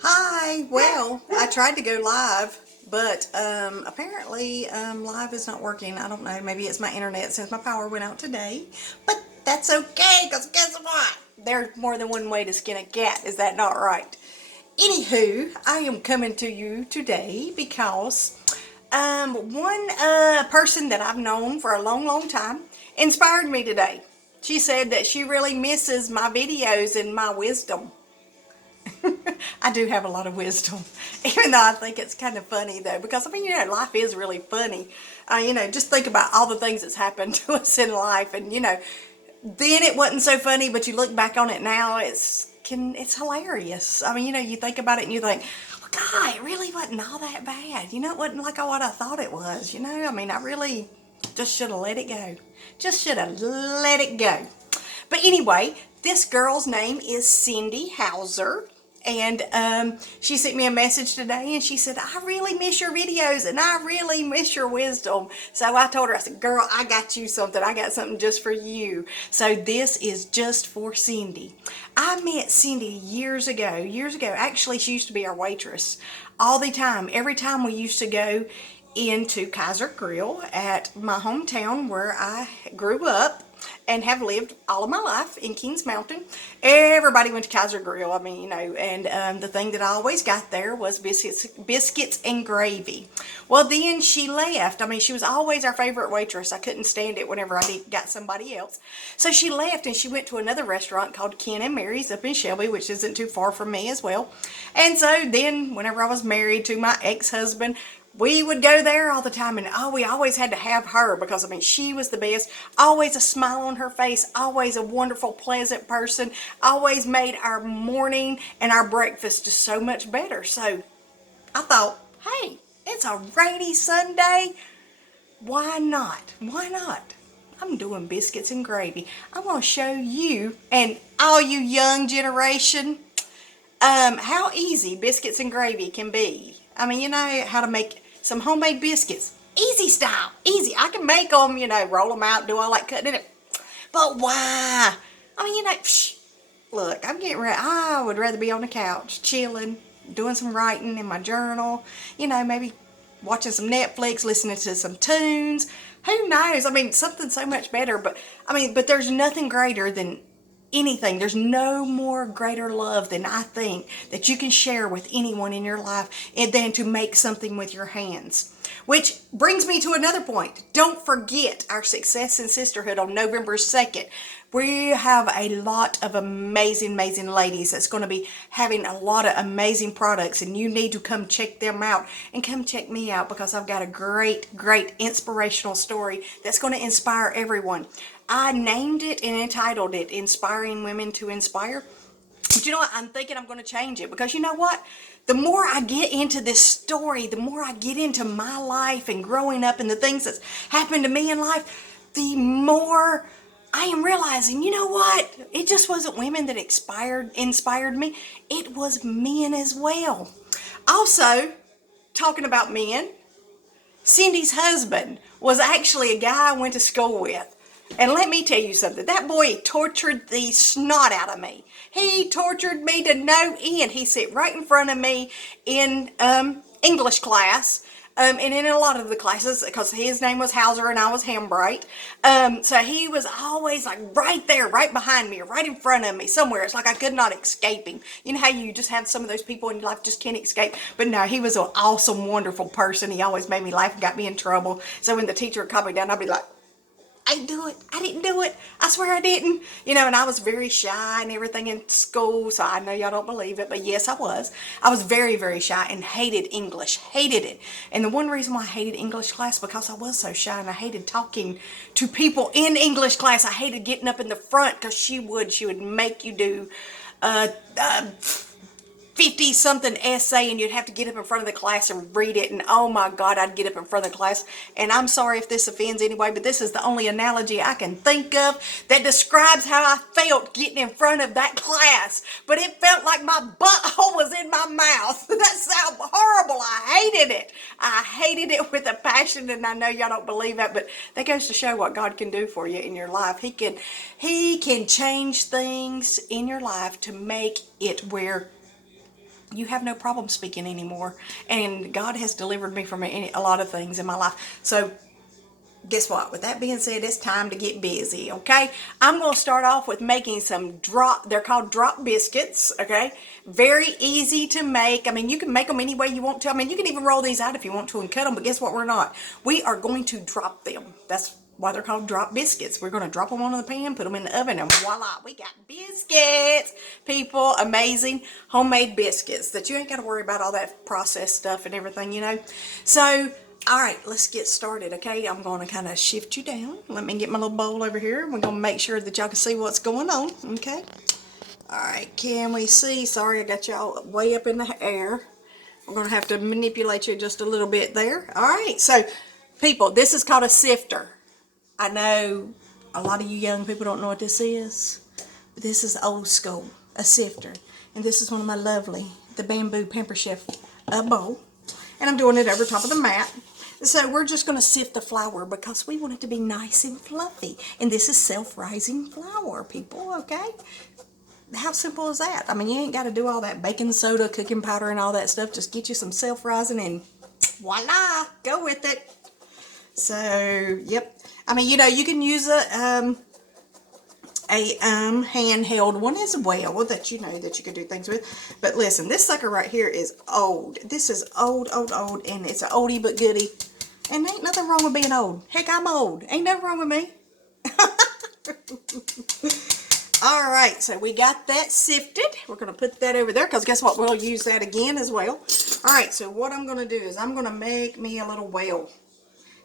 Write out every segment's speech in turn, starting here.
Hi. Well, I tried to go live, but apparently live is not working. I don't know. Maybe it's my internet since my power went out today. But that's okay, because guess what? There's more than one way to skin a cat. Is that not right? Anywho, I am coming to you today because one person that I've known for a long, long time inspired me today. She said that she really misses my videos and my wisdom. I do have a lot of wisdom, even though I think it's kind of funny though, because I mean, life is really funny. Just think about all the things that's happened to us in life, and then it wasn't so funny, but you look back on it now, it's hilarious. I mean, you think about it and you think, well, God, it really wasn't all that bad. It wasn't like what I thought it was. I mean, I really just should have let it go. Just should have let it go. But anyway, this girl's name is Cindy Hauser. And she sent me a message today and she said, I really miss your videos and I really miss your wisdom. So I told her, I said, girl, I got you something. I got something just for you. So this is just for Cindy. I met Cindy years ago. Years ago. Actually, she used to be our waitress all the time. Every time we used to go into Kaiser Grill at my hometown where I grew up and have lived all of my life in Kings Mountain. Everybody went to Kaiser Grill. I mean, and the thing that I always got there was biscuits and gravy. Well, then she left. I mean, she was always our favorite waitress. I couldn't stand it whenever I got somebody else. So she left and she went to another restaurant called Ken and Mary's up in Shelby, which isn't too far from me as well. And so then whenever I was married to my ex-husband, we would go there all the time, and we always had to have her because I mean she was the best. Always a smile on her face, always a wonderful, pleasant person. Always made our morning and our breakfast just so much better. So I thought, hey, it's a rainy Sunday. Why not? Why not? I'm doing biscuits and gravy. I'm gonna show you and all you young generation how easy biscuits and gravy can be. I mean, how to make some homemade biscuits. Easy style. Easy. I can make them, roll them out, do all that cutting it. But why? I mean, look, I'm getting ready. I would rather be on the couch, chilling, doing some writing in my journal, maybe watching some Netflix, listening to some tunes. Who knows? I mean, something so much better. But there's nothing greater than anything. There's no more greater love than I think that you can share with anyone in your life than to make something with your hands. Which brings me to another point. Don't forget our Success in Sisterhood on November 2nd. We have a lot of amazing, amazing ladies that's going to be having a lot of amazing products, and you need to come check them out and come check me out because I've got a great, great inspirational story that's going to inspire everyone. I named it and entitled it Inspiring Women to Inspire. But you know what? I'm thinking I'm going to change it because you know what? The more I get into this story, the more I get into my life and growing up and the things that's happened to me in life, the more I am realizing, you know what? It just wasn't women that inspired me. It was men as well. Also, talking about men, Cindy's husband was actually a guy I went to school with. And let me tell you something. That boy tortured the snot out of me. He tortured me to no end. He sat right in front of me in English class. And in a lot of the classes, because his name was Hauser and I was Hambright. So he was always like right there, right behind me, or right in front of me, somewhere. It's like I could not escape him. You know how you just have some of those people in your life just can't escape? But no, he was an awesome, wonderful person. He always made me laugh and got me in trouble. So when the teacher would call me down, I'd be like, I didn't do it. I didn't do it. I swear I didn't. And I was very shy and everything in school, so I know y'all don't believe it, but yes, I was. I was very, very shy and hated English. Hated it. And the one reason why I hated English class because I was so shy and I hated talking to people in English class. I hated getting up in the front because she would make you do uh, uh 50 something essay and you'd have to get up in front of the class and read it, and oh my God, I'd get up in front of the class, and I'm sorry if this offends anyway, but this is the only analogy I can think of that describes how I felt getting in front of that class. But it felt like my butthole was in my mouth. That sounds horrible. I hated it. I hated it with a passion, and I know y'all don't believe that, but that goes to show what God can do for you in your life. He can change things in your life to make it where you have no problem speaking anymore. And God has delivered me from a lot of things in my life. So guess what? With that being said, it's time to get busy, okay? I'm going to start off with making some they're called drop biscuits, okay? Very easy to make. I mean, you can make them any way you want to. I mean, you can even roll these out if you want to and cut them, but guess what? We're not. We are going to drop them. That's why they're called drop biscuits. We're going to drop them on the pan, put them in the oven, and voila, we got biscuits. People, amazing homemade biscuits that you ain't got to worry about all that processed stuff and everything, you know? So, all right, let's get started, okay? I'm going to kind of shift you down. Let me get my little bowl over here. We're going to make sure that y'all can see what's going on, okay? All right, can we see? Sorry, I got y'all way up in the air. We're going to have to manipulate you just a little bit there. All right, so people, this is called a sifter. I know a lot of you young people don't know what this is, but this is old school, a sifter. And this is one of my lovely, the bamboo Pamper Chef bowl. And I'm doing it over top of the mat. So we're just going to sift the flour because we want it to be nice and fluffy. And this is self-rising flour, people, okay? How simple is that? I mean, you ain't got to do all that baking soda, cooking powder, and all that stuff. Just get you some self-rising and voila, go with it. So, yep. I mean, you know, you can use a handheld one as well that you know that you can do things with. But listen, this sucker right here is old. This is old, and it's an oldie but goodie. And ain't nothing wrong with being old. Heck, I'm old. Ain't nothing wrong with me. All right, so we got that sifted. We're going to put that over there because guess what? We'll use that again as well. All right, so what I'm going to do is I'm going to make me a little well,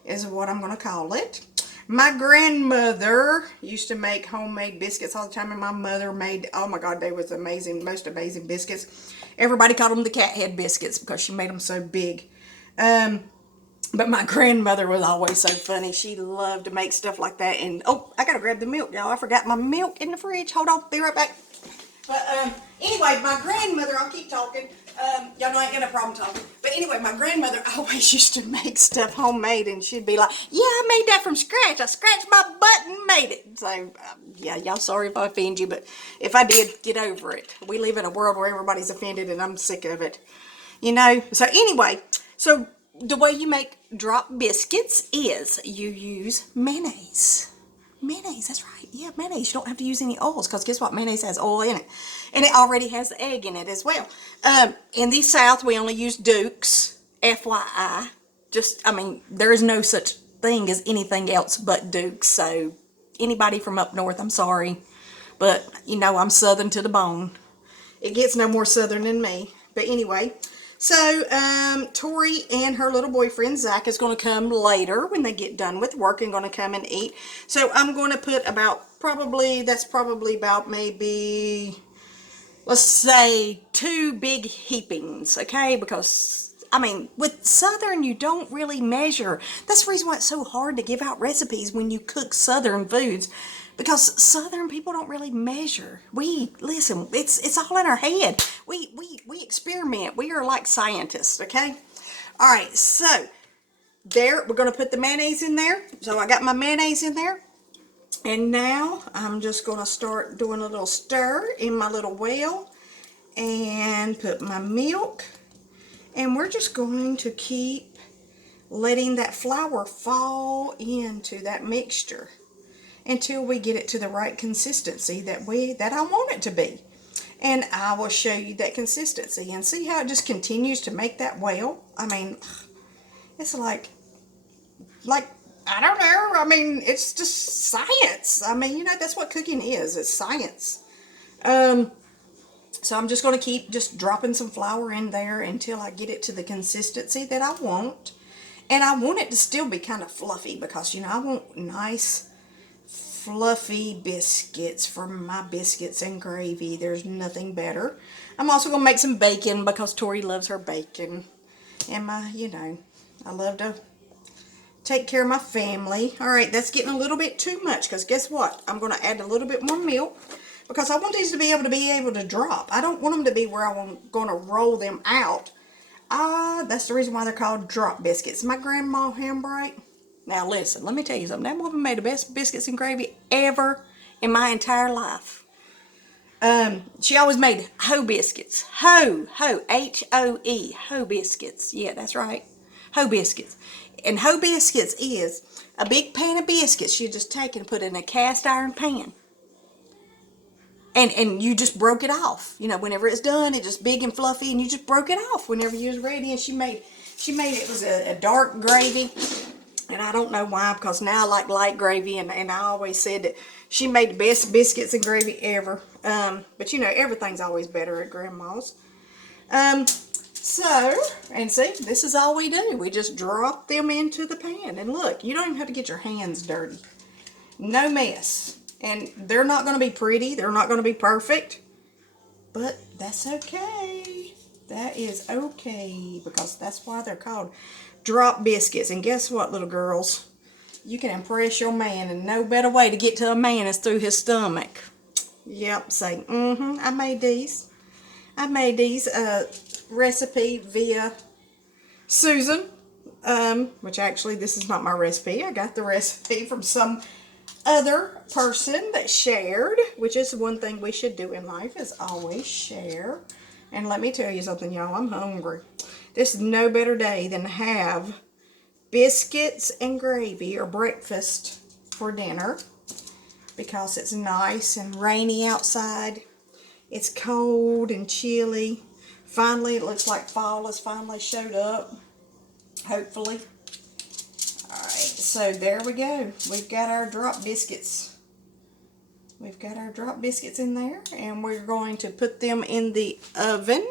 is what I'm going to call it. My grandmother used to make homemade biscuits all the time, and my mother made, oh my God, they was amazing, most amazing biscuits. Everybody called them the cat head biscuits because she made them so big. But my grandmother was always so funny. She loved to make stuff like that. And, oh, I got to grab the milk, y'all. I forgot my milk in the fridge. Hold on. Be right back. But anyway, my grandmother, I'll keep talking. Y'all know I ain't got no problem talking. But anyway, my grandmother always used to make stuff homemade. And she'd be like, yeah, I made that from scratch. I scratched my butt and made it. So, yeah, y'all sorry if I offend you. But if I did, get over it. We live in a world where everybody's offended and I'm sick of it. You know? So anyway, so the way you make drop biscuits is you use mayonnaise. Mayonnaise, that's right. Yeah, mayonnaise. You don't have to use any oils because guess what? Mayonnaise has oil in it. And it already has egg in it as well. In the South, we only use Dukes, FYI. Just, I mean, there is no such thing as anything else but Dukes. So anybody from up north, I'm sorry. But, you know, I'm Southern to the bone. It gets no more Southern than me. But anyway, so Tori and her little boyfriend Zach is going to come later when they get done with work and going to come and eat. So I'm going to put about that's probably about maybe, let's say 2 big heapings, okay? Because I mean, with Southern, you don't really measure. That's the reason why it's so hard to give out recipes when you cook Southern foods. Because Southern people don't really measure. Listen, it's all in our head. We experiment. We are like scientists, okay? All right, so there, we're going to put the mayonnaise in there. So I got my mayonnaise in there. And now I'm just going to start doing a little stir in my little well. And put my milk. And we're just going to keep letting that flour fall into that mixture until we get it to the right consistency that I want it to be. And I will show you that consistency and see how it just continues to make that well. I mean, it's like I don't know. I mean, it's just science. I mean, you know, that's what cooking is. It's science. So I'm just going to keep just dropping some flour in there until I get it to the consistency that I want. And I want it to still be kind of fluffy because, you know, I want nice fluffy biscuits from my biscuits and gravy. There's nothing better. I'm also going to make some bacon because Tori loves her bacon. And you know, I love to take care of my family. All right, that's getting a little bit too much because guess what? I'm going to add a little bit more milk because I want these to be able to drop. I don't want them to be where I'm going to roll them out. That's the reason why they're called drop biscuits. My grandma handbrake. Now listen, let me tell you something. That woman made the best biscuits and gravy ever in my entire life. She always made hoe biscuits. Hoe, H-O-E, hoe biscuits. Yeah, that's right. Hoe biscuits. And hoe biscuits is a big pan of biscuits you just take and put in a cast iron pan. And you just broke it off. You know, whenever it's done, it's just big and fluffy, and you just broke it off whenever you was ready. And she made it was a dark gravy. And I don't know why, because now I like light gravy, and I always said that she made the best biscuits and gravy ever. But you know, everything's always better at Grandma's. And see, this is all we do. We just drop them into the pan. And look, you don't even have to get your hands dirty. No mess. And they're not going to be pretty. They're not going to be perfect. But that's okay. That is okay, because that's why they're called drop biscuits. And guess what, little girls? You can impress your man, and no better way to get to a man is through his stomach. Yep, say, I made these. I made these recipe via Susan, which actually this is not my recipe. I got the recipe from some other person that shared, which is one thing we should do in life, is always share. And let me tell you something, y'all, I'm hungry. This is no better day than to have biscuits and gravy or breakfast for dinner, because it's nice and rainy outside. It's cold and chilly. Finally, it looks like fall has finally showed up, hopefully. Alright, so there we go. We've got our drop biscuits. We've got our drop biscuits in there, and we're going to put them in the oven.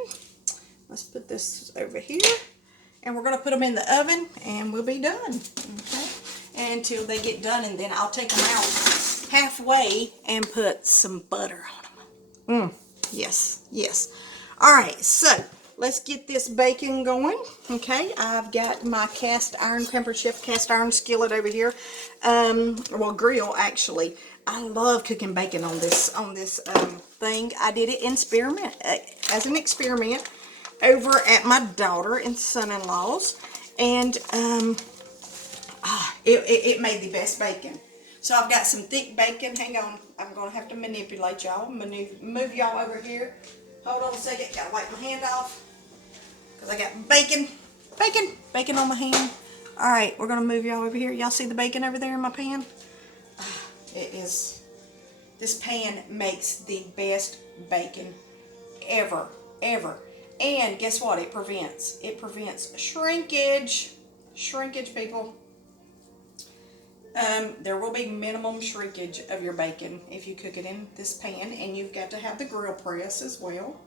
Let's put this over here. And we're going to put them in the oven, and we'll be done. Okay? Until they get done, and then I'll take them out halfway and put some butter on them. Yes, yes. Alright, so let's get this bacon going. Okay, I've got my cast iron, Pampered Chef cast iron skillet over here. Well, grill, actually. I love cooking bacon on this thing. I did it as an experiment over at my daughter and son-in-law's, and it made the best bacon. So I've got some thick bacon. Hang on, I'm gonna have to manipulate y'all. Move y'all over here. Hold on a second. Gotta wipe my hand off because I got bacon on my hand. All right, we're gonna move y'all over here. Y'all see the bacon over there in my pan? This pan makes the best bacon ever. And guess what? It prevents shrinkage. Shrinkage, people. There will be minimum shrinkage of your bacon if you cook it in this pan, and you've got to have the grill press as well.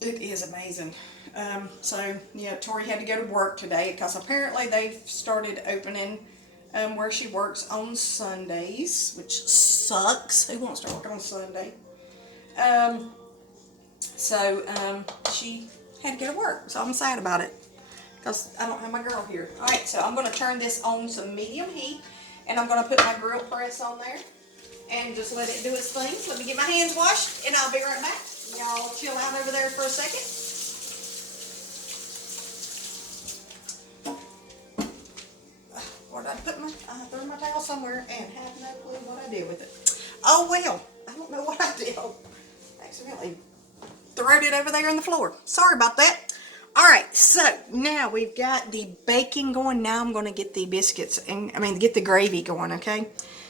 It is amazing. So yeah, Tori had to go to work today because apparently they've started opening where she works on Sundays, which sucks. Who wants to work on Sunday? So she had to go to work, so I'm sad about it because I don't have my girl here. Alright, so I'm going to turn this on some medium heat, and I'm going to put my grill press on there and just let it do its thing. Let me get my hands washed, and I'll be right back. Y'all chill out over there for a second. Where did I put I threw my towel somewhere and have no clue what I did with it. Oh well, I don't know what I did. I accidentally threw it over there on the floor. Sorry about that. Alright, so now we've got the bacon going. Now I'm going to get the biscuits, get the gravy going, okay?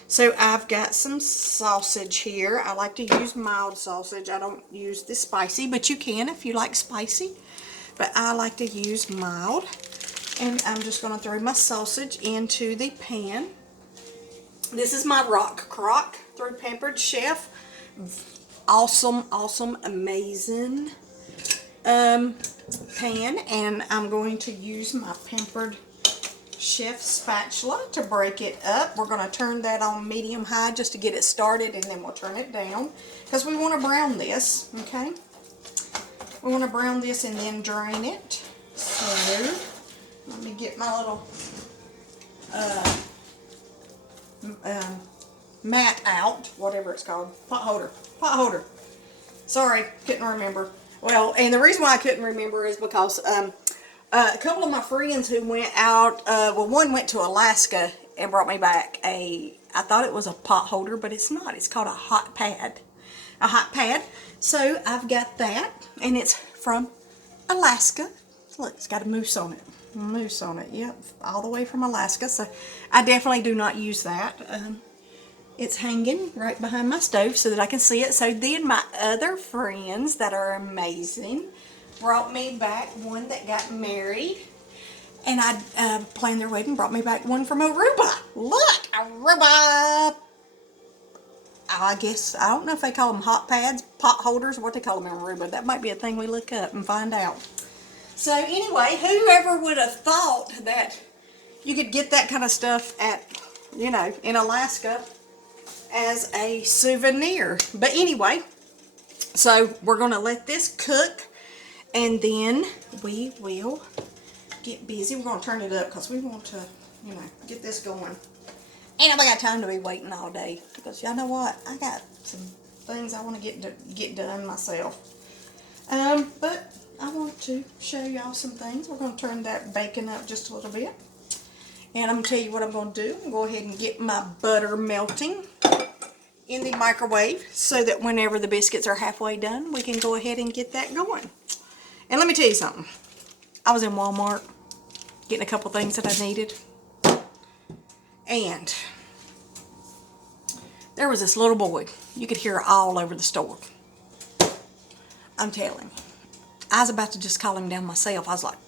So I've got some sausage here. I like to use mild sausage. I don't use the spicy, but you can if you like spicy. But I like to use mild. And I'm just going to throw my sausage into the pan. This is my rock crock through Pampered Chef. Awesome, amazing pan, and I'm going to use my Pampered Chef spatula to break it up. We're going to turn that on medium high just to get it started, and then we'll turn it down because we want to brown this, okay? We want to brown this and then drain it. So let me get my little mat out, whatever it's called, pot holder. Sorry, couldn't remember. Well, and the reason why I couldn't remember is because a couple of my friends who went out, one went to Alaska and brought me back I thought it was a pot holder, but it's not. It's called a hot pad. a hot pad. So I've got that, and it's from Alaska. Look, it's got a moose on it. Moose on it, yep, all the way from Alaska. So I definitely do not use that. It's hanging right behind my stove so that I can see it. So then my other friends that are amazing brought me back one that got married. And I planned their wedding, brought me back one from Aruba. Look, Aruba. I guess, I don't know if they call them hot pads, pot holders, what they call them in Aruba. That might be a thing we look up and find out. So anyway, whoever would have thought that you could get that kind of stuff at, you know, in Alaska as a souvenir. But anyway, so we're going to let this cook, and then we will get busy. We're going to turn it up because we want to, you know, get this going. Ain't nobody got time to be waiting all day, because y'all know what? I got some things I want to get done myself. But I want to show y'all some things. We're going to turn that bacon up just a little bit. And I'm going to tell you what I'm going to do. I'm going to go ahead and get my butter melting in the microwave so that whenever the biscuits are halfway done, we can go ahead and get that going. And let me tell you something. I was in Walmart getting a couple things that I needed. And there was this little boy. You could hear all over the store. I'm telling you. I was about to just call him down myself. I was like,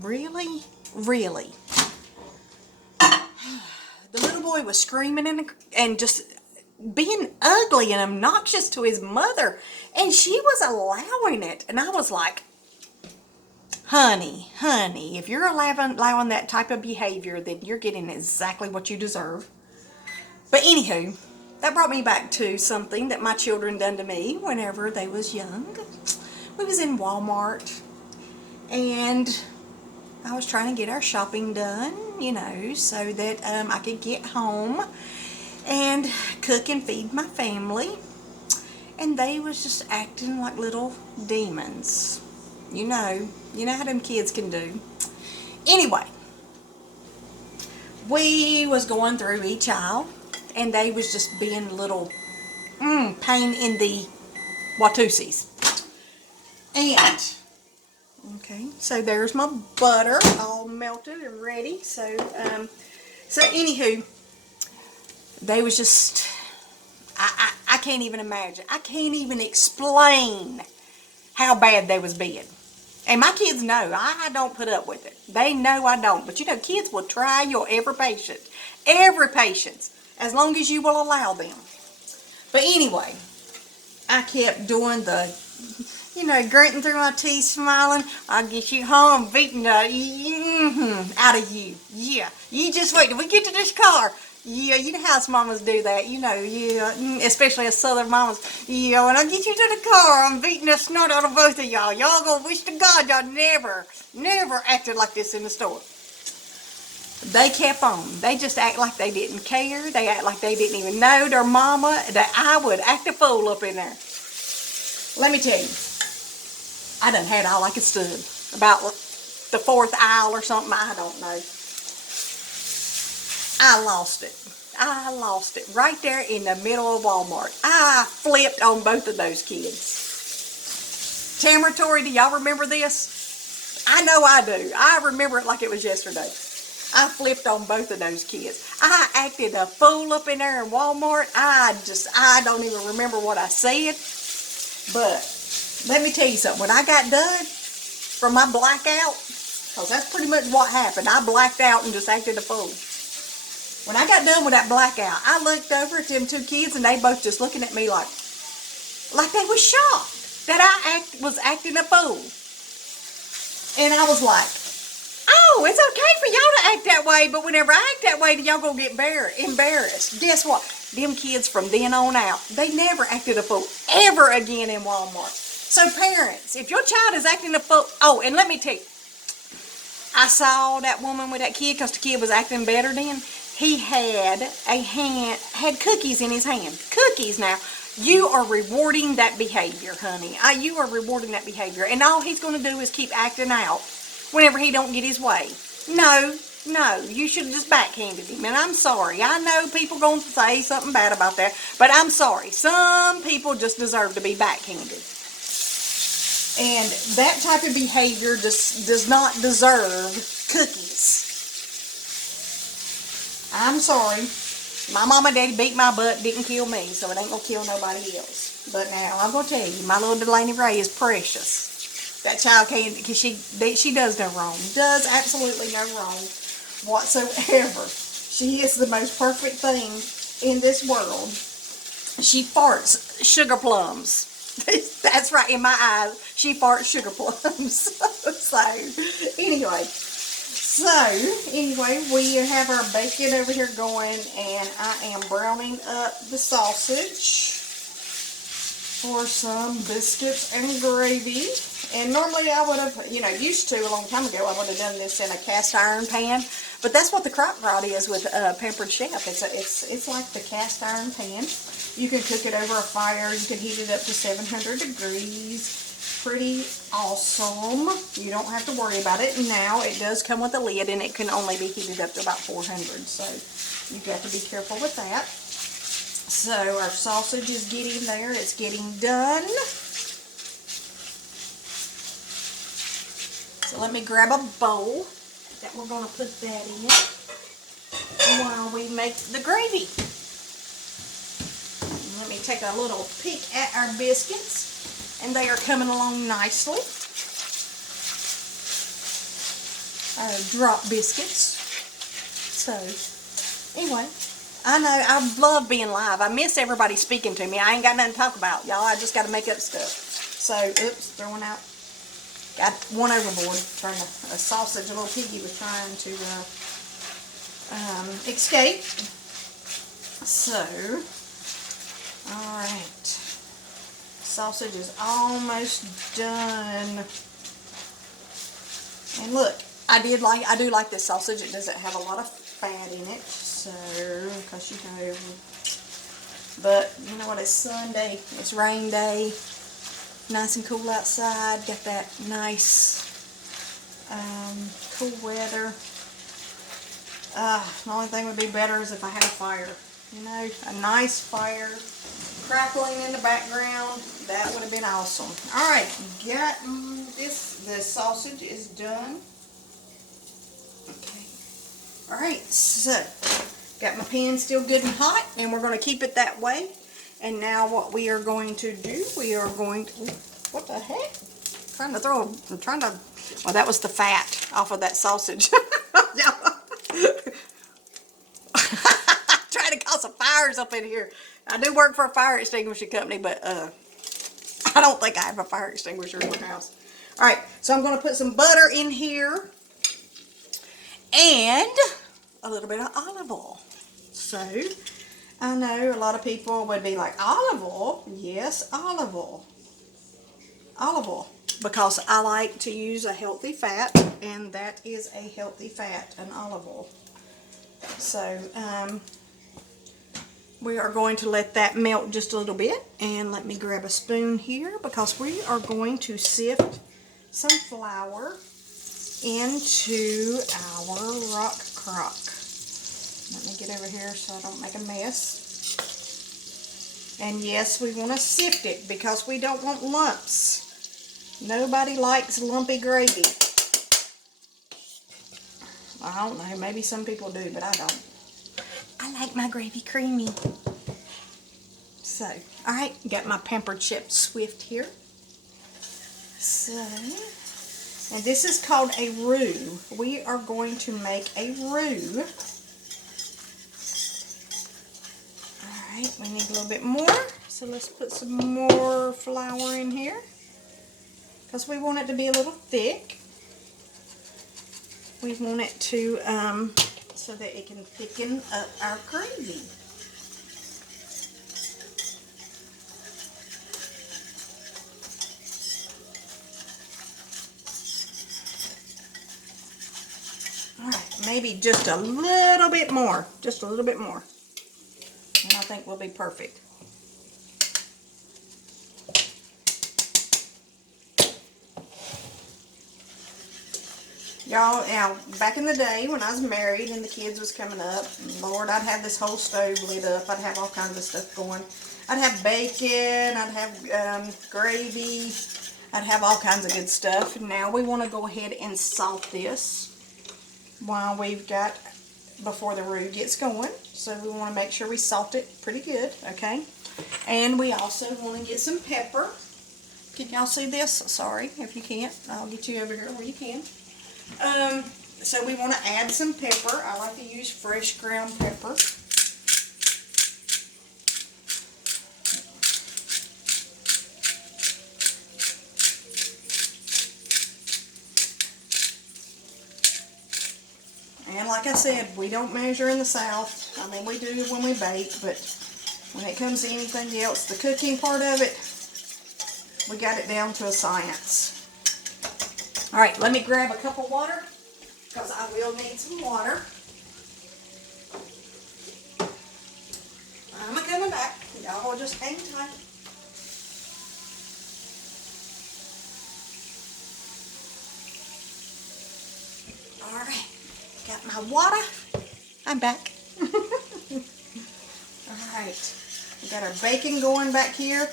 really? Really? The little boy was screaming and just being ugly and obnoxious to his mother. And she was allowing it. And I was like, honey, if you're allowing that type of behavior, then you're getting exactly what you deserve. But anywho, that brought me back to something that my children done to me whenever they was young. We was in Walmart, and I was trying to get our shopping done, you know, so that I could get home and cook and feed my family. And they was just acting like little demons. You know how them kids can do. Anyway, we was going through each aisle, and they was just being little pain in the Watusis. And, okay, so there's my butter all melted and ready. So anywho, they was just, I can't even imagine. I can't even explain how bad they was being. And my kids know I don't put up with it. They know I don't. But you know, kids will try your every patience, as long as you will allow them. But anyway, I kept doing the, you know, gritting through my teeth, smiling. I'll get you home, beating the out of you. Yeah, you just wait till we get to this car. Yeah, you know how us mamas do that, you know, yeah, especially us southern mamas. Yeah, when I get you to the car, I'm beating the snot out of both of y'all. Y'all gonna wish to God y'all never acted like this in the store. They kept on. They just act like they didn't care. They act like they didn't even know their mama, that I would act a fool up in there. Let me tell you, I done had all I could stood. About the fourth aisle or something, I don't know. I lost it right there in the middle of Walmart. I flipped on both of those kids. Tamara, Tori, do y'all remember this? I know I do. I remember it like it was yesterday. I flipped on both of those kids. I acted a fool up in there in Walmart. I don't even remember what I said. But let me tell you something. When I got done from my blackout, because that's pretty much what happened. I blacked out and just acted a fool. When I got done with that blackout, I looked over at them two kids, and they both just looking at me like they was shocked that I was acting a fool. And I was like, oh, it's okay for y'all to act that way, but whenever I act that way, then y'all gonna get embarrassed. Guess what? Them kids from then on out, they never acted a fool ever again in Walmart. So parents, if your child is acting a fool, oh, and let me tell you, I saw that woman with that kid because the kid was acting better then. He had cookies in his hand. Cookies now. You are rewarding that behavior, honey. You are rewarding that behavior. And all he's going to do is keep acting out whenever he don't get his way. No, No, you should have just backhanded him. And I'm sorry. I know people going to say something bad about that. But I'm sorry. Some people just deserve to be backhanded. And that type of behavior does not deserve cookies. I'm sorry. My mama and daddy beat my butt, didn't kill me, so it ain't going to kill nobody else. But now, I'm going to tell you, my little Delaney Ray is precious. That child can't, because she does no wrong. Does absolutely no wrong whatsoever. She is the most perfect thing in this world. She farts sugar plums. That's right, in my eyes, she farts sugar plums. Anyway, we have our bacon over here going, and I am browning up the sausage for some biscuits and gravy. And normally I would have, used to a long time ago, I would have done this in a cast iron pan. But that's what the crock pot is with Pampered Chef. It's like the cast iron pan. You can cook it over a fire. You can heat it up to 700 degrees. Pretty awesome. You don't have to worry about it. Now, it does come with a lid, and it can only be heated up to about 400. So, you've got to be careful with that. So, our sausage is getting there. It's getting done. So, let me grab a bowl that we're going to put that in while we make the gravy. Let me take a little peek at our biscuits, and they are coming along nicely. Our drop biscuits. So, anyway, I know, I love being live. I miss everybody speaking to me. I ain't got nothing to talk about, y'all. I just got to make up stuff. So, oops, throwing out. Got one overboard. A sausage, a little piggy was trying to escape. So, alright. Sausage is almost done. And look, I do like this sausage. It doesn't have a lot of fat in it. So, because but you know what, it's Sunday, it's rain day. Nice and cool outside. Got that nice cool weather. The only thing would be better is if I had a fire. A nice fire crackling in the background. That would have been awesome. Alright, got this. The sausage is done. Okay. Alright, so got my pan still good and hot, and we're going to keep it that way. And now what we are going to do, what the heck? Well, that was the fat off of that sausage. Trying to cause some fires up in here. I do work for a fire extinguisher company, but I don't think I have a fire extinguisher in my house. Alright, so I'm going to put some butter in here. And a little bit of olive oil. So, I know a lot of people would be like, olive oil? Yes, olive oil. Olive oil. Because I like to use a healthy fat, and that is a healthy fat, an olive oil. So, we are going to let that melt just a little bit. And let me grab a spoon here, because we are going to sift some flour into our rock crock. Let me get over here so I don't make a mess. And yes, we want to sift it because we don't want lumps. Nobody likes lumpy gravy. I don't know, maybe some people do, but I don't. I like my gravy creamy. So, alright, got my Pampered Chef Swift here. So, and this is called a roux. We are going to make a roux. Alright, we need a little bit more. So let's put some more flour in here. Because we want it to be a little thick. We want it to, so that it can thicken up our gravy. Alright, maybe just a little bit more. Just a little bit more. And I think we'll be perfect. Y'all, now, back in the day when I was married and the kids was coming up, Lord, I'd have this whole stove lit up. I'd have all kinds of stuff going. I'd have bacon, I'd have gravy, I'd have all kinds of good stuff. Now we want to go ahead and salt this while we've got, before the roux gets going. So we want to make sure we salt it pretty good, okay? And we also want to get some pepper. Can y'all see this? Sorry, if you can't, I'll get you over here where you can. So we want to add some pepper. I like to use fresh ground pepper. And like I said, we don't measure in the South. I mean, we do when we bake, but when it comes to anything else, the cooking part of it, we got it down to a science. All right, let me grab a cup of water, because I will need some water. I'm coming back. Y'all just hang tight. All right, got my water. I'm back. All right, we got our bacon going back here.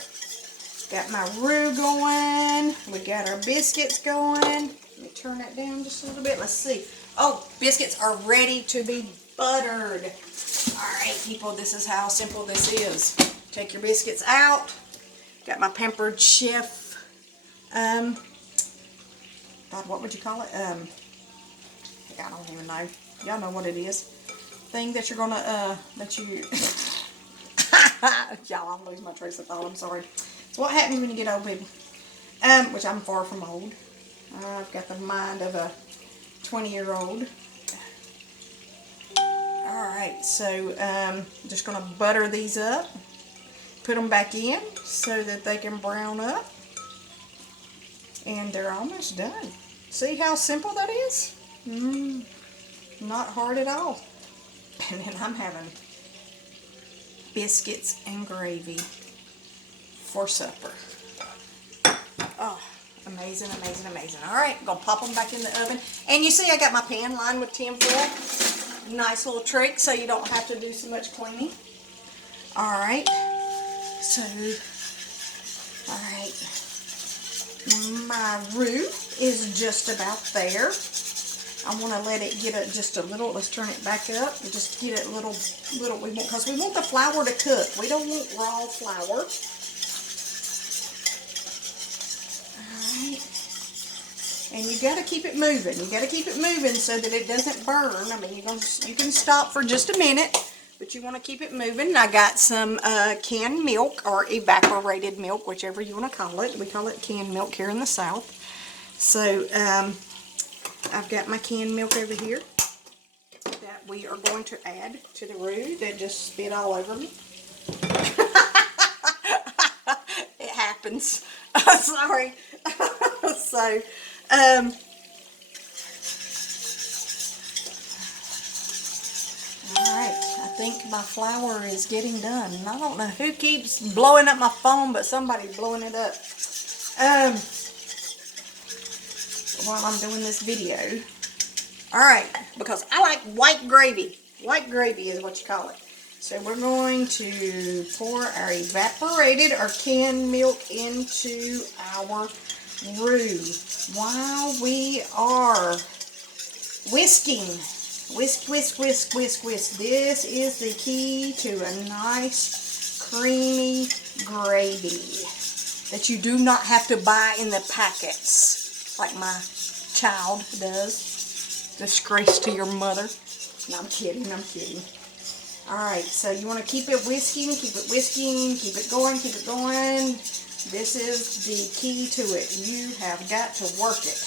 Got my roux going. We got our biscuits going. Let me turn that down just a little bit. Let's see. Oh, biscuits are ready to be buttered. All right, people, this is how simple this is. Take your biscuits out. Got my pampered chef. God, what would you call it? I don't even know. Y'all know what it is. Thing that you're gonna, y'all, I'm losing my trace of thought. I'm sorry. It's what happens when you get old, baby. Which I'm far from old. I've got the mind of a 20-year-old. Alright, so just going to butter these up. Put them back in so that they can brown up. And they're almost done. See how simple that is? Not hard at all. And then I'm having biscuits and gravy for supper. Oh, amazing, amazing, amazing. All right, I'm going to pop them back in the oven. And you see I got my pan lined with tin foil. Nice little trick so you don't have to do so much cleaning. All right, so, all right, my roux is just about there. I want to let it get just a little, let's turn it back up, and just get it little, because we want the flour to cook. We don't want raw flour. And you got to keep it moving. You got to keep it moving so that it doesn't burn. I mean, you can stop for just a minute, but you want to keep it moving. I got some canned milk or evaporated milk, whichever you want to call it. We call it canned milk here in the South. So I've got my canned milk over here that we are going to add to the roux that just spit all over me. It happens. Sorry. So, alright, I think my flour is getting done. And I don't know who keeps blowing up my phone, but somebody's blowing it up. While I'm doing this video. Alright, because I like white gravy. White gravy is what you call it. So we're going to pour our evaporated or canned milk into our roux while we are whisking. Whisk, whisk, whisk, whisk, whisk. This is the key to a nice creamy gravy that you do not have to buy in the packets like my child does. Disgrace to your mother. No, I'm kidding, I'm kidding. Alright, so you want to keep it whisking, keep it going, keep it going. This is the key to it. You have got to work it.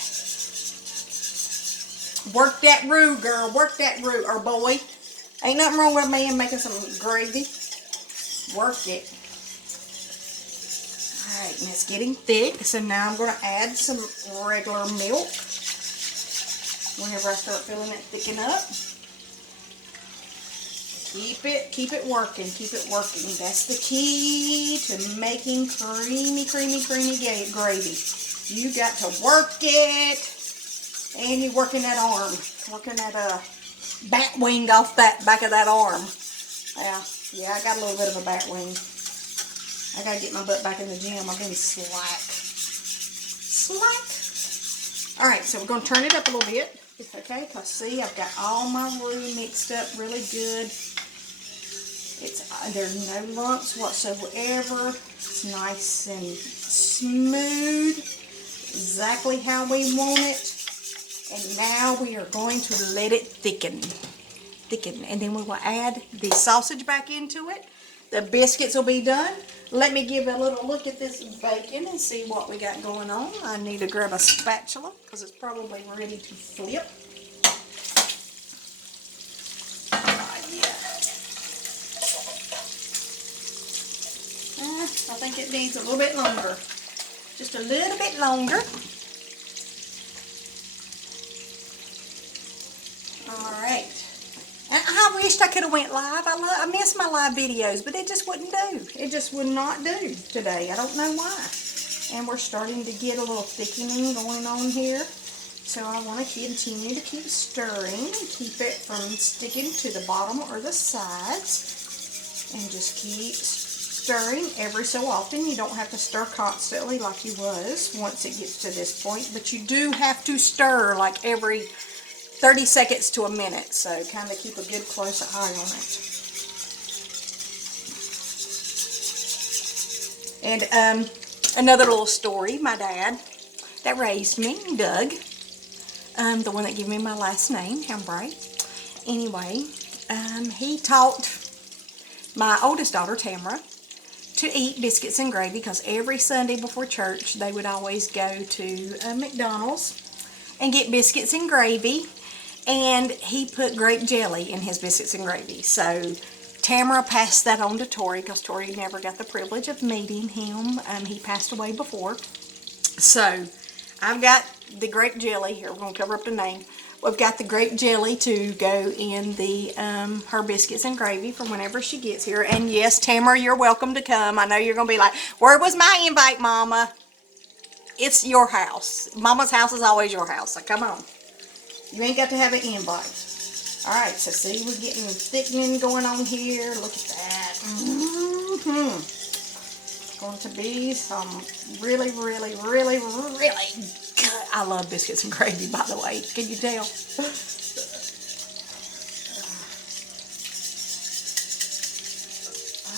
Work that roux, girl. Work that roux, or boy. Ain't nothing wrong with a man making some gravy. Work it. Alright, and it's getting thick, so now I'm going to add some regular milk whenever I start feeling it thicken up. Keep it working, keep it working. That's the key to making creamy, creamy, creamy gravy. You got to work it. And you're working that arm. Working that bat wing off that back of that arm. Yeah, I got a little bit of a bat wing. I gotta get my butt back in the gym. I've been slack. Alright, so we're gonna turn it up a little bit. Okay, because see, I've got all my roux mixed up really good. There's no lumps whatsoever. It's nice and smooth, exactly how we want it. And now we are going to let it thicken, and then we will add the sausage back into it. The biscuits will be done. Let me give a little look at this bacon and see what we got going on. I need to grab a spatula because it's probably ready to flip. I think it needs a little bit longer. Just a little bit longer. Alright. And I wished I could have went live. I miss my live videos, but it just wouldn't do. It just would not do today. I don't know why. And we're starting to get a little thickening going on here. So I want to continue to keep stirring and keep it from sticking to the bottom or the sides. And just keep stirring every so often. You don't have to stir constantly like you was once it gets to this point, but you do have to stir like every 30 seconds to a minute, so kind of keep a good close eye on it. And another little story, my dad that raised me, Doug, the one that gave me my last name, Hambright. Anyway, he taught my oldest daughter, Tamara, to eat biscuits and gravy because every Sunday before church they would always go to McDonald's and get biscuits and gravy, and he put grape jelly in his biscuits and gravy. So Tamara passed that on to Tori because Tori never got the privilege of meeting him. He passed away before. So I've got the grape jelly here. We're going to cover up the name. We've got the grape jelly to go in the her biscuits and gravy for whenever she gets here. And yes, Tamara, you're welcome to come. I know you're going to be like, where was my invite, Mama? It's your house. Mama's house is always your house, so come on. You ain't got to have an invite. Alright, so see, we're getting thickening going on here. Look at that. Going to be some really, really, really, really good. I love biscuits and gravy, by the way. Can you tell?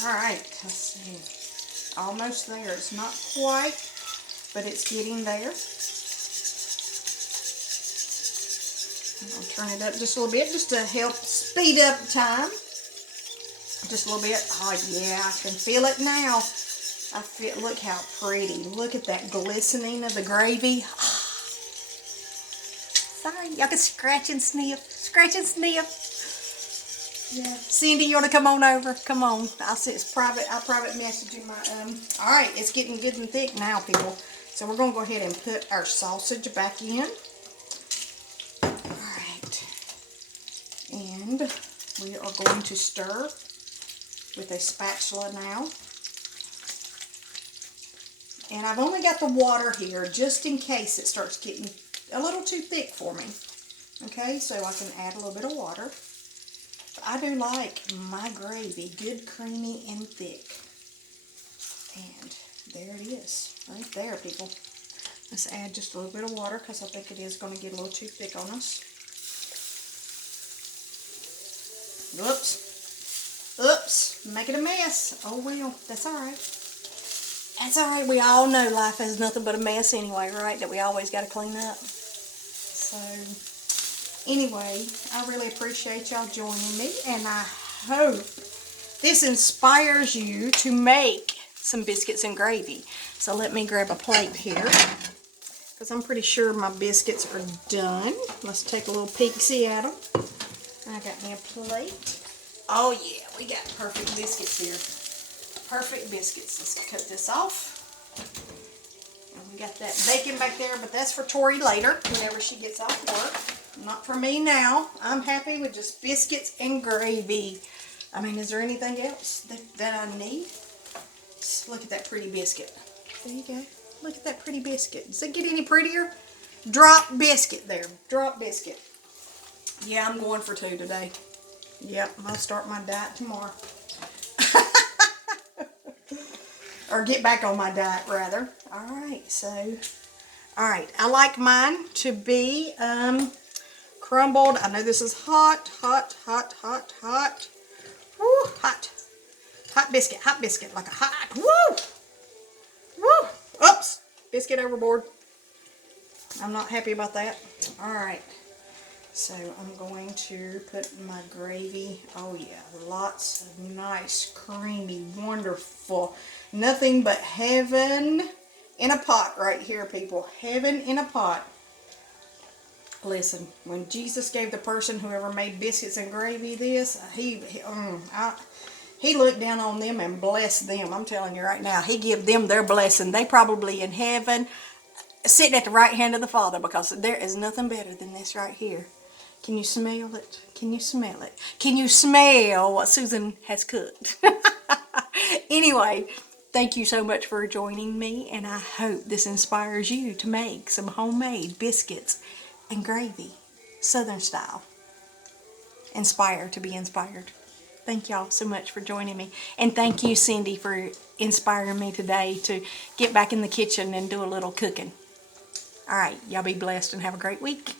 Alright, let's see. Almost there. It's not quite, but it's getting there. I'm going to turn it up just a little bit just to help speed up time. Just a little bit. Oh yeah, I can feel it now. Look how pretty. Look at that glistening of the gravy. Sorry, y'all can scratch and sniff. Scratch and sniff. Yeah. Cindy, you want to come on over? Come on. I'll private message you my Alright, it's getting good and thick now, people. So we're going to go ahead and put our sausage back in. Alright. And we are going to stir with a spatula now. And I've only got the water here just in case it starts getting a little too thick for me. Okay, so I can add a little bit of water. I do like my gravy good, creamy, and thick. And there it is, right there, people. Let's add just a little bit of water because I think it is going to get a little too thick on us. Oops, making a mess. Oh well, that's alright. That's alright, we all know life is nothing but a mess anyway, right? That we always got to clean up. So, anyway, I really appreciate y'all joining me, and I hope this inspires you to make some biscuits and gravy. So let me grab a plate here, because I'm pretty sure my biscuits are done. Let's take a little peek-see at them. I got me a plate. Oh yeah, we got perfect biscuits here. Perfect biscuits. Let's cut this off. And we got that bacon back there, but that's for Tori later, whenever she gets off work. Not for me now. I'm happy with just biscuits and gravy. I mean, is there anything else that I need? Just look at that pretty biscuit. There you go. Look at that pretty biscuit. Does it get any prettier? drop biscuit there. Drop biscuit. Yeah, I'm going for 2 today. Yep, I'll start my diet tomorrow. Or get back on my diet, rather. Alright, so... Alright, I like mine to be crumbled. I know this is hot, hot, hot, hot, hot. Woo, hot. Hot biscuit, like a hot, woo! Woo! Oops! Biscuit overboard. I'm not happy about that. Alright. So I'm going to put my gravy. Oh yeah, lots of nice, creamy, wonderful. Nothing but heaven in a pot right here, people. Heaven in a pot. Listen, when Jesus gave the person, whoever made biscuits and gravy this, he looked down on them and blessed them. I'm telling you right now, he give them their blessing. They probably in heaven, sitting at the right hand of the Father, because there is nothing better than this right here. Can you smell it? Can you smell it? Can you smell what Susan has cooked? Anyway, thank you so much for joining me, and I hope this inspires you to make some homemade biscuits and gravy, Southern style. Inspire to be inspired. Thank y'all so much for joining me. And thank you, Cindy, for inspiring me today to get back in the kitchen and do a little cooking. All right, y'all be blessed and have a great week.